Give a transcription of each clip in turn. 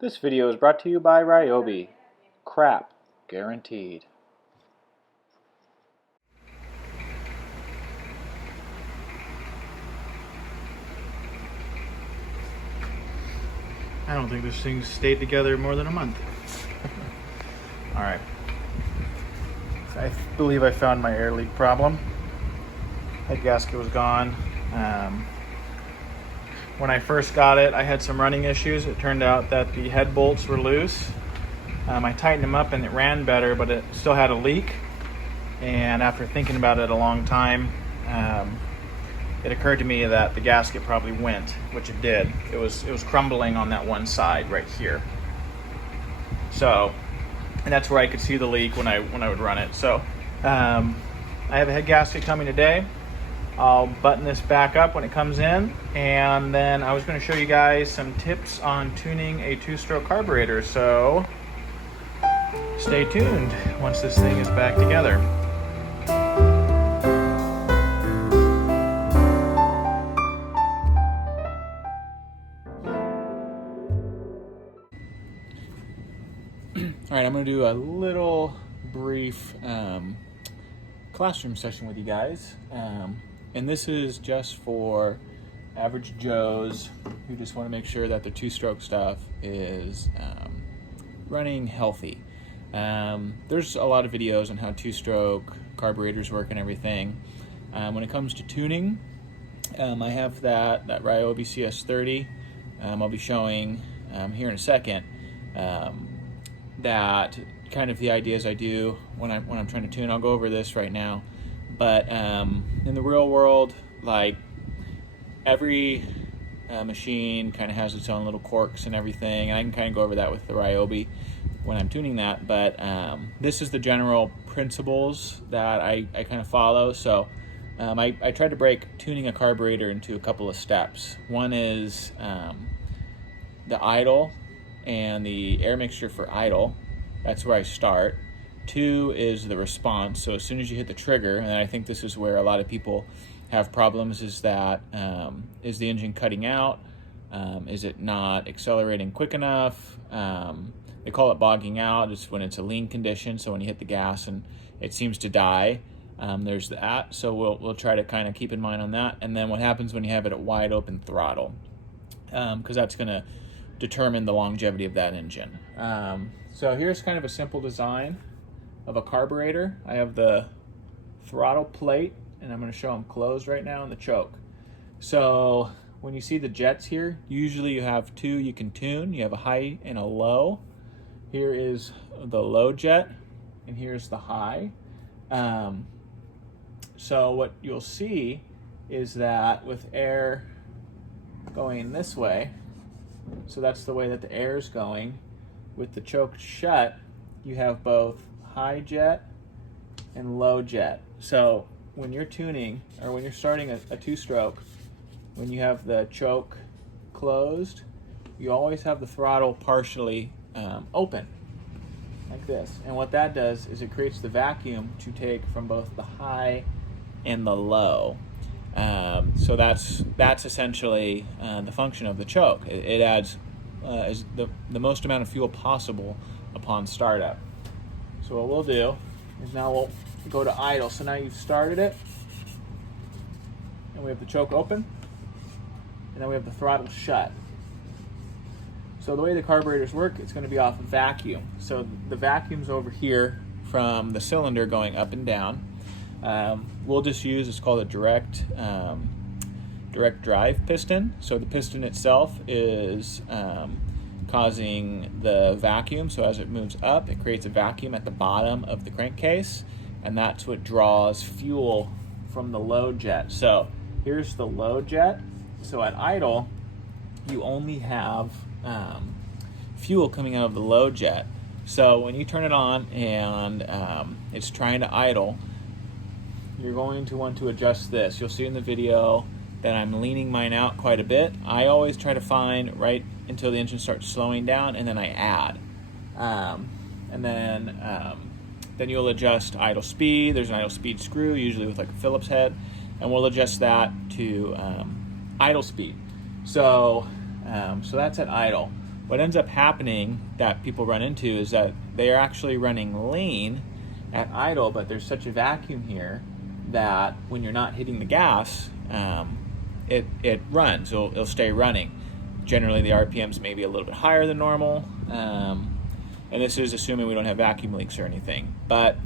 This video is brought to you by Ryobi. Crap guaranteed. I don't think this thing stayed together more than a month. All right. I believe I found my air leak problem. Head gasket was gone. When I first got it, I had some running issues. It turned out that the head bolts were loose. I tightened them up and it ran better, but it still had a leak. And after thinking about it a long time, it occurred to me that the gasket probably went, which it did. It was crumbling on that one side right here. So, and that's where I could see the leak when I would run it. So, I have a head gasket coming today. I'll button this back up when it comes in, and then I was going to show you guys some tips on tuning a two-stroke carburetor. So, stay tuned once this thing is back together. All right, I'm going to do a little brief classroom session with you guys. And this is just for average Joes who just want to make sure that their two-stroke stuff is running healthy. There's a lot of videos on how two-stroke carburetors work and everything. When it comes to tuning, I have that Ryobi CS30. I'll be showing here in a second. That kind of the ideas I do when I'm trying to tune. I'll go over this right now, but in the real world, like every machine kind of has its own little quirks and everything, and I can kind of go over that with the Ryobi when I'm tuning that, but this is the general principles that I kind of follow. So I try to break tuning a carburetor into a couple of steps. One is the idle and the air mixture for idle. That's where I start. 2 is the response. So as soon as you hit the trigger, and I think this is where a lot of people have problems, is that is the engine cutting out? Is it not accelerating quick enough? They call it bogging out. It's when it's a lean condition. So when you hit the gas and it seems to die, there's that. So we'll try to kind of keep in mind on that. And then what happens when you have it at wide open throttle? Because that's going to determine the longevity of that engine. So here's kind of a simple design of a carburetor. I have the throttle plate, and I'm going to show them closed right now, and the choke. So when you see the jets here, usually you have two you can tune. You have a high and a low. Here is the low jet, and here's the high. So what you'll see is that with air going this way, so that's the way that the air is going. With the choke shut, you have both high jet and low jet. So when you're tuning, or when you're starting a two-stroke, when you have the choke closed, you always have the throttle partially open, like this. And what that does is it creates the vacuum to take from both the high and the low. So that's essentially the function of the choke. It adds the most amount of fuel possible upon startup. So what we'll do is now we'll go to idle. So now you've started it, and we have the choke open, and then we have the throttle shut. So the way the carburetors work, it's going to be off vacuum. So the vacuum's over here from the cylinder going up and down. We'll just use, it's called a direct drive piston. So the piston itself is causing the vacuum. So as it moves up, it creates a vacuum at the bottom of the crankcase, and that's what draws fuel from the low jet. So here's the low jet. So at idle, you only have fuel coming out of the low jet. So when you turn it on and it's trying to idle, you're going to want to adjust this. You'll see in the video that I'm leaning mine out quite a bit. I always try to find right until the engine starts slowing down, and then I add. And then you'll adjust idle speed. There's an idle speed screw, usually with like a Phillips head, and we'll adjust that to idle speed. So that's at idle. what ends up happening that people run into is that they are actually running lean at idle, but there's such a vacuum here that when you're not hitting the gas, it runs. It'll stay running. Generally, the RPMs may be a little bit higher than normal, and this is assuming we don't have vacuum leaks or anything. But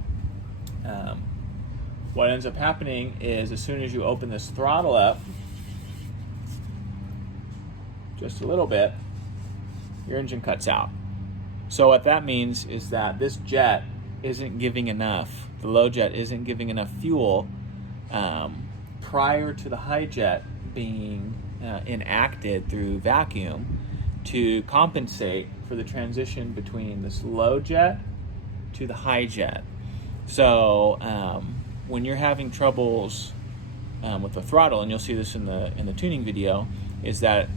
what ends up happening is as soon as you open this throttle up just a little bit, your engine cuts out. So what that means is that this jet isn't giving enough, the low jet isn't giving enough fuel prior to the high jet being enacted through vacuum to compensate for the transition between this low jet to the high jet. So when you're having troubles with the throttle, and you'll see this in the tuning video, is that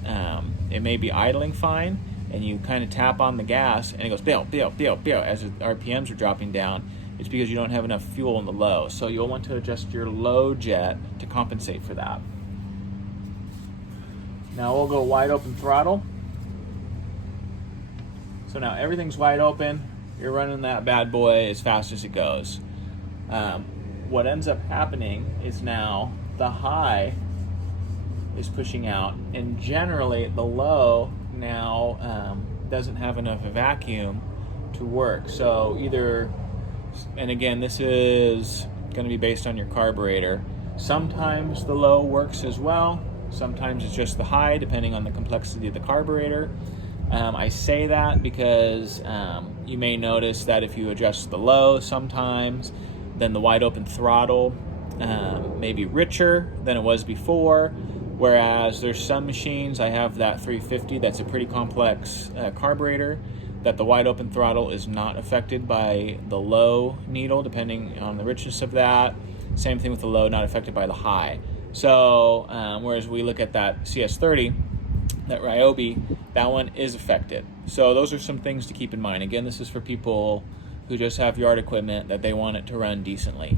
it may be idling fine, and you kind of tap on the gas, and it goes bill, bill, bill, bill as the RPMs are dropping down. It's because you don't have enough fuel in the low. So you'll want to adjust your low jet to compensate for that. Now we'll go wide open throttle. So now everything's wide open. You're running that bad boy as fast as it goes. What ends up happening is now the high is pushing out, and generally the low now doesn't have enough vacuum to work. So either, and again, this is going to be based on your carburetor. Sometimes the low works as well. Sometimes it's just the high, depending on the complexity of the carburetor. I say that because you may notice that if you adjust the low sometimes, then the wide open throttle may be richer than it was before. Whereas there's some machines, I have that 350, that's a pretty complex carburetor, that the wide open throttle is not affected by the low needle, depending on the richness of that. Same thing with the low, not affected by the high. So, whereas we look at that CS30, that Ryobi, that one is affected. So those are some things to keep in mind. Again, this is for people who just have yard equipment that they want it to run decently.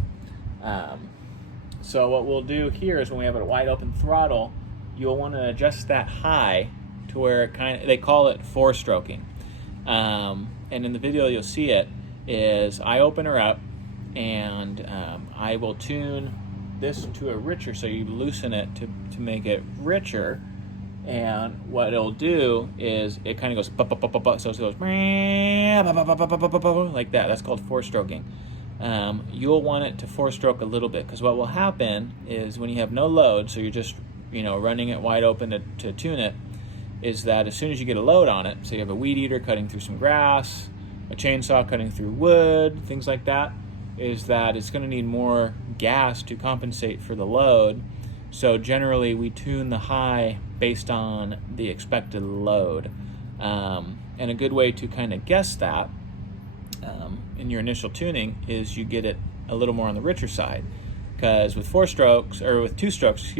So what we'll do here is when we have a wide open throttle, you'll want to adjust that high to where it they call it four-stroking. And in the video you'll see it, is I open her up and I will tune this to a richer, so you loosen it to make it richer. And what it'll do is it kind of goes, so it goes like that. That's called four-stroking. You'll want it to four-stroke a little bit, because what will happen is when you have no load, so you're just running it wide open to tune it, is that as soon as you get a load on it, so you have a weed eater cutting through some grass, a chainsaw cutting through wood, things like that, is that it's going to need more gas to compensate for the load. So generally we tune the high based on the expected load. And a good way to kind of guess that in your initial tuning is you get it a little more on the richer side. Because with two strokes,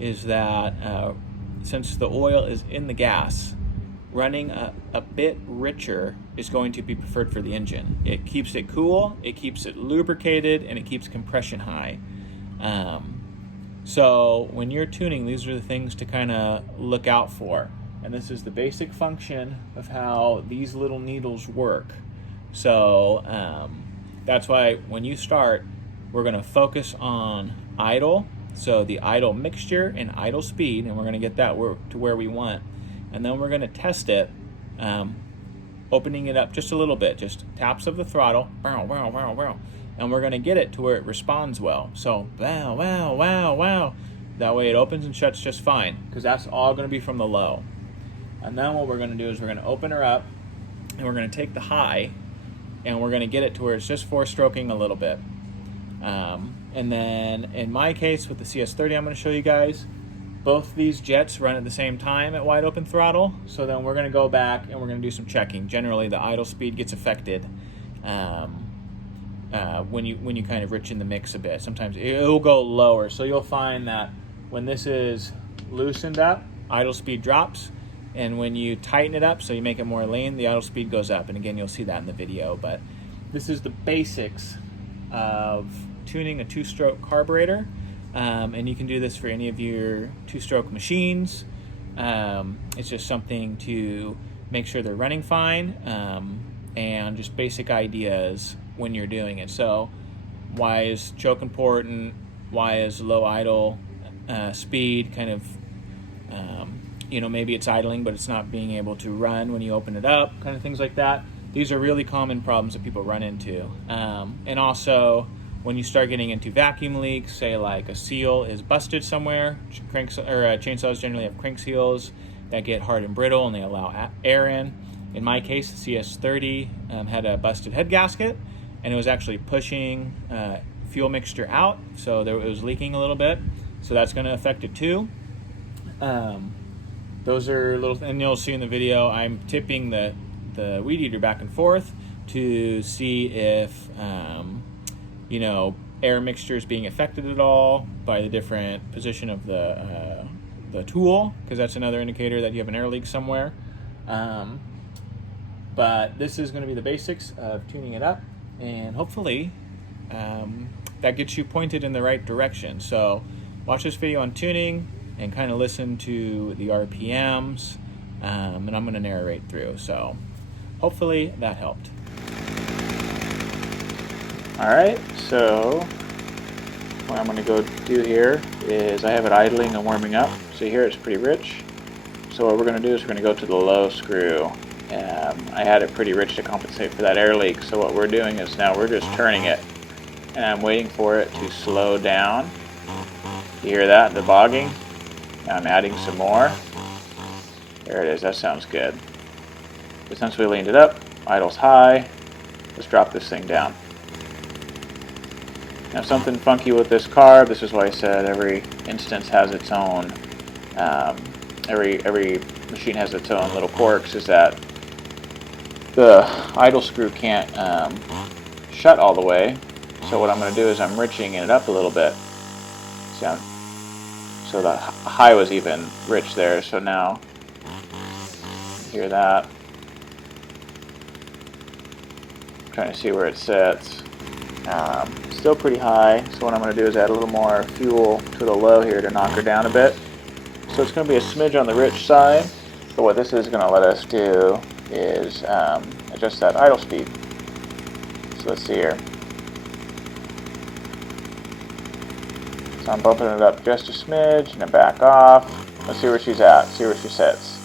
is that since the oil is in the gas, running a bit richer is going to be preferred for the engine. It keeps it cool, it keeps it lubricated, and it keeps compression high. So when you're tuning, these are the things to kind of look out for. And this is the basic function of how these little needles work. So that's why when you start, we're going to focus on idle, so the idle mixture and idle speed, and we're going to get that to where we want. And then we're going to test it, opening it up just a little bit, just taps of the throttle, and we're going to get it to where it responds well. So, wow, wow, wow, wow. That way it opens and shuts just fine, because that's all going to be from the low. And then what we're going to do is we're going to open her up, and we're going to take the high, and we're going to get it to where it's just four-stroking a little bit. And then in my case with the CS30, I'm going to show you guys, both these jets run at the same time at wide open throttle. So then we're going to go back and we're going to do some checking. Generally, the idle speed gets affected when you kind of rich in the mix a bit. Sometimes it'll go lower. So you'll find that when this is loosened up, idle speed drops. And when you tighten it up, so you make it more lean, the idle speed goes up. And again, you'll see that in the video. But this is the basics of tuning a two-stroke carburetor. And you can do this for any of your two-stroke machines. It's just something to make sure they're running fine, and just basic ideas when you're doing it. So why is choke important? Why is low idle speed kind of, maybe it's idling but it's not being able to run when you open it up, kind of things like that. These are really common problems that people run into. And also, when you start getting into vacuum leaks, say like a seal is busted somewhere, chainsaws generally have crank seals that get hard and brittle and they allow air in. In my case, the CS30 had a busted head gasket, and it was actually pushing fuel mixture out, so it was leaking a little bit. So that's going to affect it too. Those are little, and you'll see in the video, I'm tipping the weed eater back and forth to see if air mixture is being affected at all by the different position of the tool, because that's another indicator that you have an air leak somewhere. But this is going to be the basics of tuning it up, and hopefully that gets you pointed in the right direction. So watch this video on tuning and kind of listen to the RPMs, and I'm going to narrate through. So hopefully that helped. Alright, so what I'm going to go do here is I have it idling and warming up. See here, it's pretty rich. So what we're going to do is we're going to go to the low screw. I had it pretty rich to compensate for that air leak, so what we're doing is now we're just turning it, and I'm waiting for it to slow down. You hear that, the bogging? Now I'm adding some more. There it is, that sounds good. But since we leaned it up, idle's high, let's drop this thing down. Now something funky with this carb, this is why I said every instance has its own, every machine has its own little quirks, is that the idle screw can't shut all the way. So what I'm going to do is I'm riching it up a little bit. So the high was even rich there, so now hear that. I'm trying to see where it sits. Still pretty high, so what I'm going to do is add a little more fuel to the low here to knock her down a bit. So it's going to be a smidge on the rich side, but what this is going to let us do is adjust that idle speed. So let's see here. So I'm bumping it up just a smidge and then back off. Let's see where she's at, see where she sits.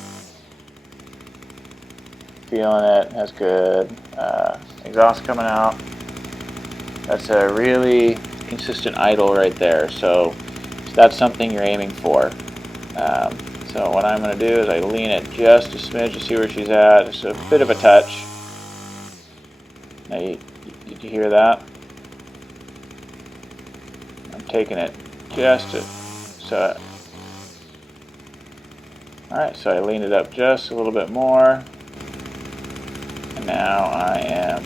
Feeling it, that's good. Exhaust coming out. That's a really consistent idle right there, so that's something you're aiming for. So what I'm going to do is I lean it just a smidge to see where she's at. It's a bit of a touch. Now you hear that? I'm taking it just to, so alright, so I leaned it up just a little bit more, and now I am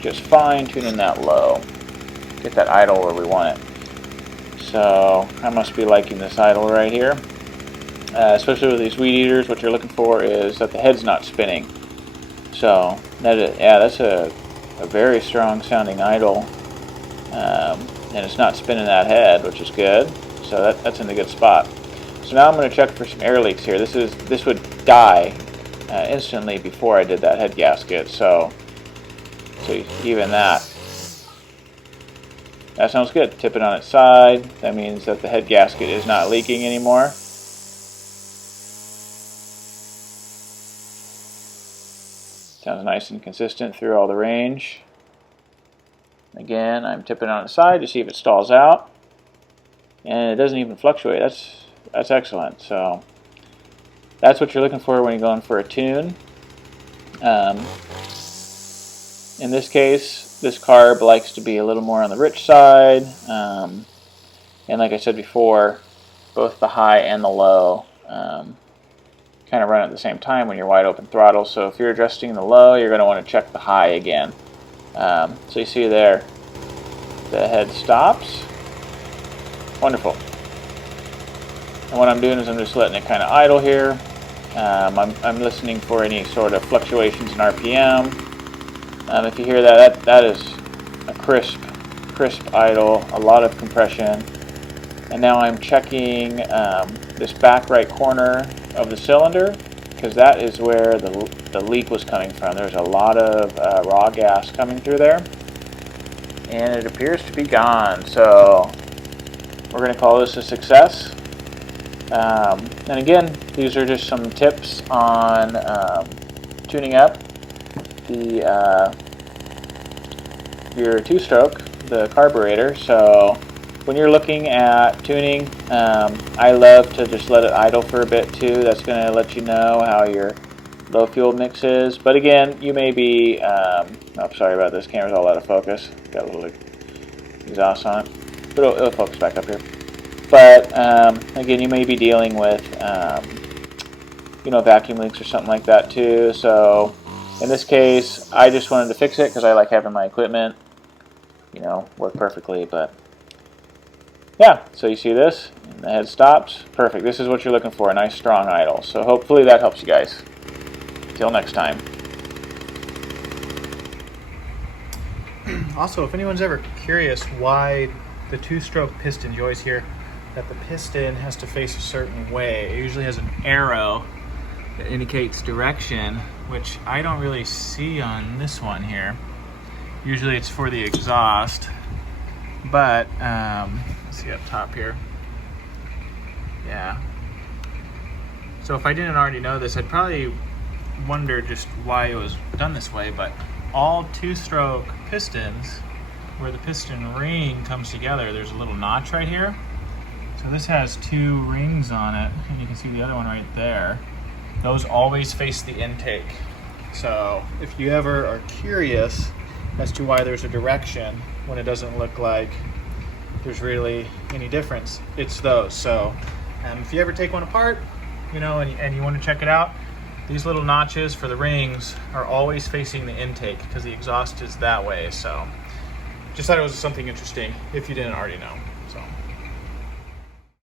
just fine tuning that low. Get that idle where we want it. So I must be liking this idle right here. Especially with these weed eaters, what you're looking for is that the head's not spinning. So that's a very strong sounding idle, and it's not spinning that head, which is good. So that's in a good spot. So now I'm going to check for some air leaks here. This would die instantly before I did that head gasket. So even that sounds good. Tip it on its side. That means that the head gasket is not leaking anymore. Sounds nice and consistent through all the range. Again, I'm tipping on its side to see if it stalls out, and it doesn't even fluctuate. That's excellent. So that's what you're looking for when you're going for a tune. In this case, this carb likes to be a little more on the rich side, and like I said before, both the high and the low kind of run at the same time when you're wide open throttle. So if you're adjusting the low, you're going to want to check the high again. So you see there, the head stops. Wonderful. And what I'm doing is I'm just letting it kind of idle here. I'm listening for any sort of fluctuations in RPM. If you hear that is a crisp idle, a lot of compression. And now I'm checking this back right corner of the cylinder because that is where the leak was coming from. There's a lot of raw gas coming through there, and it appears to be gone. So we're going to call this a success. And again, these are just some tips on tuning up your two-stroke, the carburetor. So when you're looking at tuning, I love to just let it idle for a bit too. That's going to let you know how your low fuel mix is. But again, you may be, oh, sorry about this, camera's all out of focus. Got a little exhaust on it, but it'll focus back up here. But again, you may be dealing with vacuum leaks or something like that too. So in this case, I just wanted to fix it because I like having my equipment, work perfectly. But yeah, so you see this, and the head stops. Perfect. This is what you're looking for, a nice strong idle. So hopefully that helps you guys. Till next time. Also, if anyone's ever curious why the two-stroke piston, you always hear that the piston has to face a certain way. It usually has an arrow that indicates direction, which I don't really see on this one here. Usually it's for the exhaust, but let's see up top here. Yeah. So if I didn't already know this, I'd probably wonder just why it was done this way, but all two-stroke pistons, where the piston ring comes together, there's a little notch right here. So this has two rings on it, and you can see the other one right there. Those always face the intake. So if you ever are curious as to why there's a direction when it doesn't look like there's really any difference, it's those. So if you ever take one apart, and you want to check it out, these little notches for the rings are always facing the intake because the exhaust is that way. So just thought it was something interesting if you didn't already know. So.